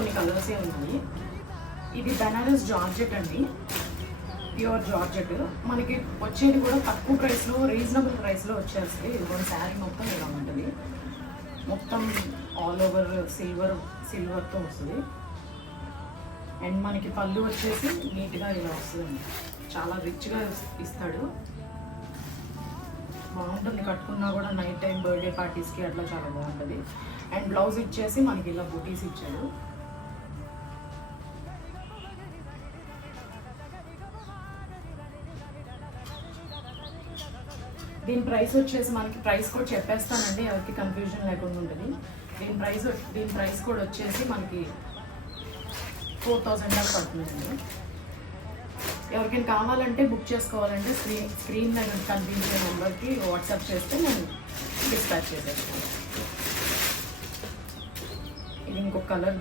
కొన్ని కలర్సే ఉన్నాయి. ఇది బెనారస్ జార్జెట్ అండి, ప్యూర్ జార్జెట్. మనకి వచ్చేది కూడా తక్కువ ప్రైస్లో, రీజనబుల్ ప్రైస్లో వచ్చేస్తుంది. ఇదిగోండి శారీ మొత్తం ఇలా ఉంటుంది, మొత్తం ఆల్ ఓవర్ సిల్వర్తో వస్తుంది. అండ్ మనకి పళ్ళు వచ్చేసి నీట్గా ఇలా వస్తుంది, చాలా రిచ్గా ఇస్తాడు. బాగుంటుంది, కట్టుకున్నా కూడా నైట్ టైం బర్త్డే పార్టీస్కి అట్లా చాలా బాగుంటుంది. అండ్ బ్లౌజ్ ఇచ్చేసి మనకి ఇలా బూటీస్ ఇచ్చాడు. దీని ప్రైస్ వచ్చేసి మనకి ప్రైస్ కూడా చెప్పేస్తానండి, ఎవరికి కన్ఫ్యూజన్ లేకుండా ఉంటుంది. దీని ప్రైస్ కూడా వచ్చేసి మనకి 4000 దాకా పడుతుందండి. ఎవరికైనా కావాలంటే బుక్ చేసుకోవాలంటే స్క్రీన్ మీద కనిపించే నెంబర్కి వాట్సాప్ చేస్తే నేను డిస్పాచ్ చేసేస్తాను. ఇది ఇంకొక కలర్